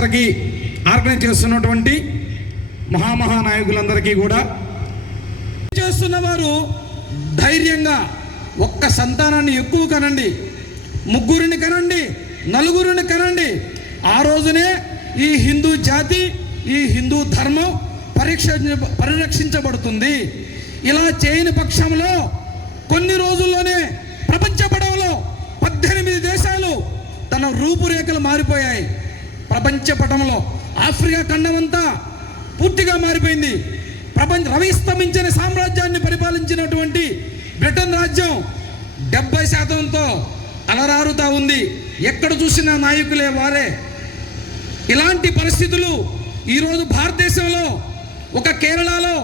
పాదయాత్రకి organise చేస్తున్నటువంటి మహానాయకులందరికీ కూడా చేస్తున్న వారు ధైర్యంగా ఒక్క సంతానాన్ని ఎక్కువ కనండి, ముగ్గురిని కనండి, నలుగురిని కనండి. ఆ రోజునే ఈ హిందూ జాతి, ఈ హిందూ ధర్మం పరిరక్షించబడుతుంది. ఇలా చేయని పక్షంలో కొన్ని రోజుల్లోనే ప్రపంచ పటంలో 18 దేశాలు తన రూపురేఖలు మారిపోయాయి. ప్రపంచ పటంలో ఆఫ్రికా ఖండం అంతా పూర్తిగా మారిపోయింది. రవిస్తమించిన సామ్రాజ్యాన్ని పరిపాలించినటువంటి బ్రిటన్ రాజ్యం 70%తో అలరారుతా ఉంది. ఎక్కడ చూసినా నాయకులే వారే. ఇలాంటి పరిస్థితులు ఈరోజు భారతదేశంలో, ఒక కేరళలో,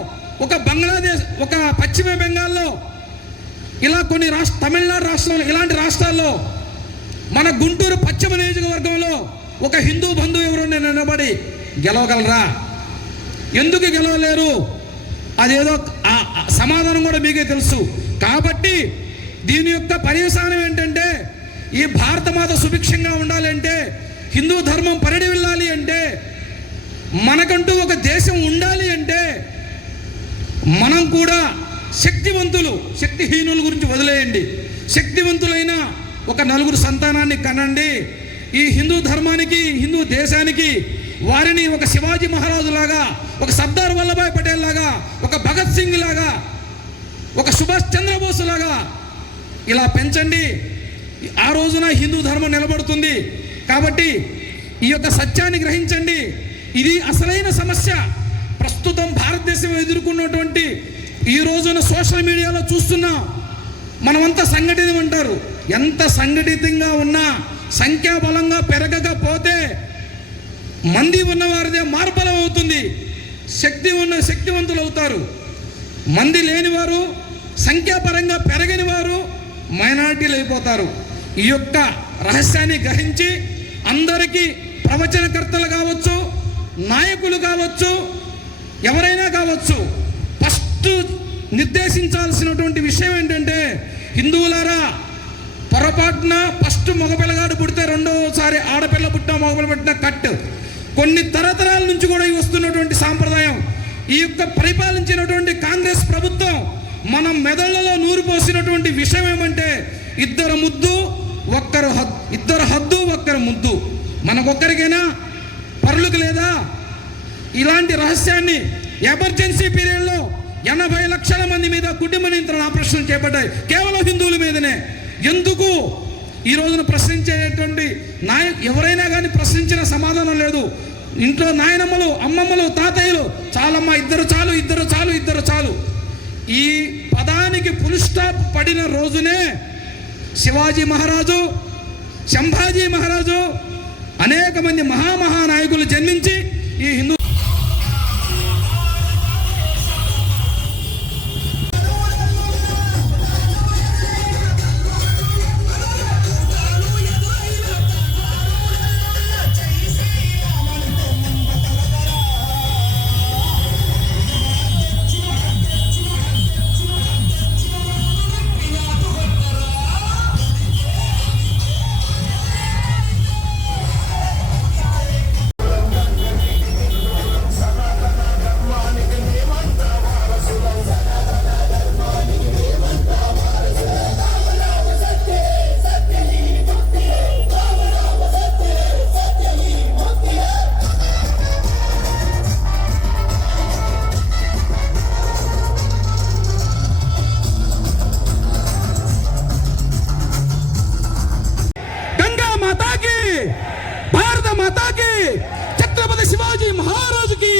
ఒక బంగ్లాదేశ్, ఒక పశ్చిమ బెంగాల్లో, ఇలా కొన్ని తమిళనాడు రాష్ట్రంలో, ఇలాంటి రాష్ట్రాల్లో, మన గుంటూరు పశ్చిమ నియోజకవర్గంలో ఒక హిందూ బంధువు ఎవరైనా నిలబడి గెలవగలరా? ఎందుకు గెలవలేరు? అదేదో సమాధానం కూడా మీకే తెలుసు. కాబట్టి దీని యొక్క పర్యవసానం ఏంటంటే, ఈ భారతమాత సుభిక్షంగా ఉండాలంటే, హిందూ ధర్మం పరిడి వెళ్ళాలి అంటే, మనకంటూ ఒక దేశం ఉండాలి అంటే, మనం కూడా శక్తిహీనుల గురించి వదిలేయండి. శక్తివంతులైన ఒక నలుగురు సంతానాన్ని కనండి. ఈ హిందూ ధర్మానికి, హిందూ దేశానికి వారిని ఒక శివాజీ మహారాజు లాగా, ఒక సర్దార్ వల్లభాయ్ పటేల్ లాగా, ఒక భగత్ సింగ్ లాగా, ఒక సుభాష్ చంద్రబోస్ లాగా ఇలా పెంచండి. ఆ రోజున హిందూ ధర్మం నిలబడుతుంది. కాబట్టి ఈ యొక్క సత్యాన్ని గ్రహించండి. ఇది అసలైన సమస్య. ప్రస్తుతం భారతదేశం ఎదుర్కొన్నటువంటి ఈ రోజున సోషల్ మీడియాలో చూస్తున్నాం. మనమంతా సంఘటితం అంటారు. ఎంత సంఘటితంగా ఉన్నా సంఖ్యాబలంగా పెరగకపోతే మంది ఉన్నవారిదే మార్బలం అవుతుంది. శక్తివంతులు అవుతారు. మంది లేనివారు, సంఖ్యాపరంగా పెరగని వారు మైనారిటీలు అయిపోతారు. ఈ యొక్క రహస్యాన్ని గ్రహించి అందరికీ ప్రవచనకర్తలు కావచ్చు, నాయకులు కావచ్చు, ఎవరైనా కావచ్చు, ఫస్ట్ నిర్దేశించాల్సినటువంటి విషయం ఏంటంటే, హిందువులారా, పొరపాటున ఫస్ట్ మగపిల్లగాడు పుడితే రెండోసారి ఆడపిల్ల పుట్టిన మగపిల్ల పుట్టిన కట్. కొన్ని తరతరాల నుంచి కూడా వస్తున్నటువంటి సాంప్రదాయం. ఈ యొక్క పరిపాలించినటువంటి కాంగ్రెస్ ప్రభుత్వం మన మెదళ్లలో నూరు పోసినటువంటి విషయం ఏమంటే, ఇద్దరు హద్దు ఒక్కరు ముద్దు. మనకొక్కరికైనా పరులకు లేదా? ఇలాంటి రహస్యాన్ని ఎమర్జెన్సీ పీరియడ్లో 80 లక్షల మంది మీద కుటుంబ నియంత్రణ ఆపరేషన్ చేపట్టాయి, కేవలం హిందువుల మీదనే. ఎందుకు? ఈ రోజున ప్రశ్నించేటువంటి ఎవరైనా కానీ ప్రశ్నించిన సమాధానం లేదు. ఇంట్లో నాయనమ్మలు, అమ్మమ్మలు, తాతయ్యలు, చాలమ్మా, ఇద్దరు చాలు. ఈ పదానికి ఫుల్ స్టాప్ పడిన రోజునే శివాజీ మహారాజు, సంభాజీ మహారాజు, అనేక మంది మహానాయకులు జన్మించి ఈ హిందూ ఛత్రపతి శివాజీ మహారాజుకి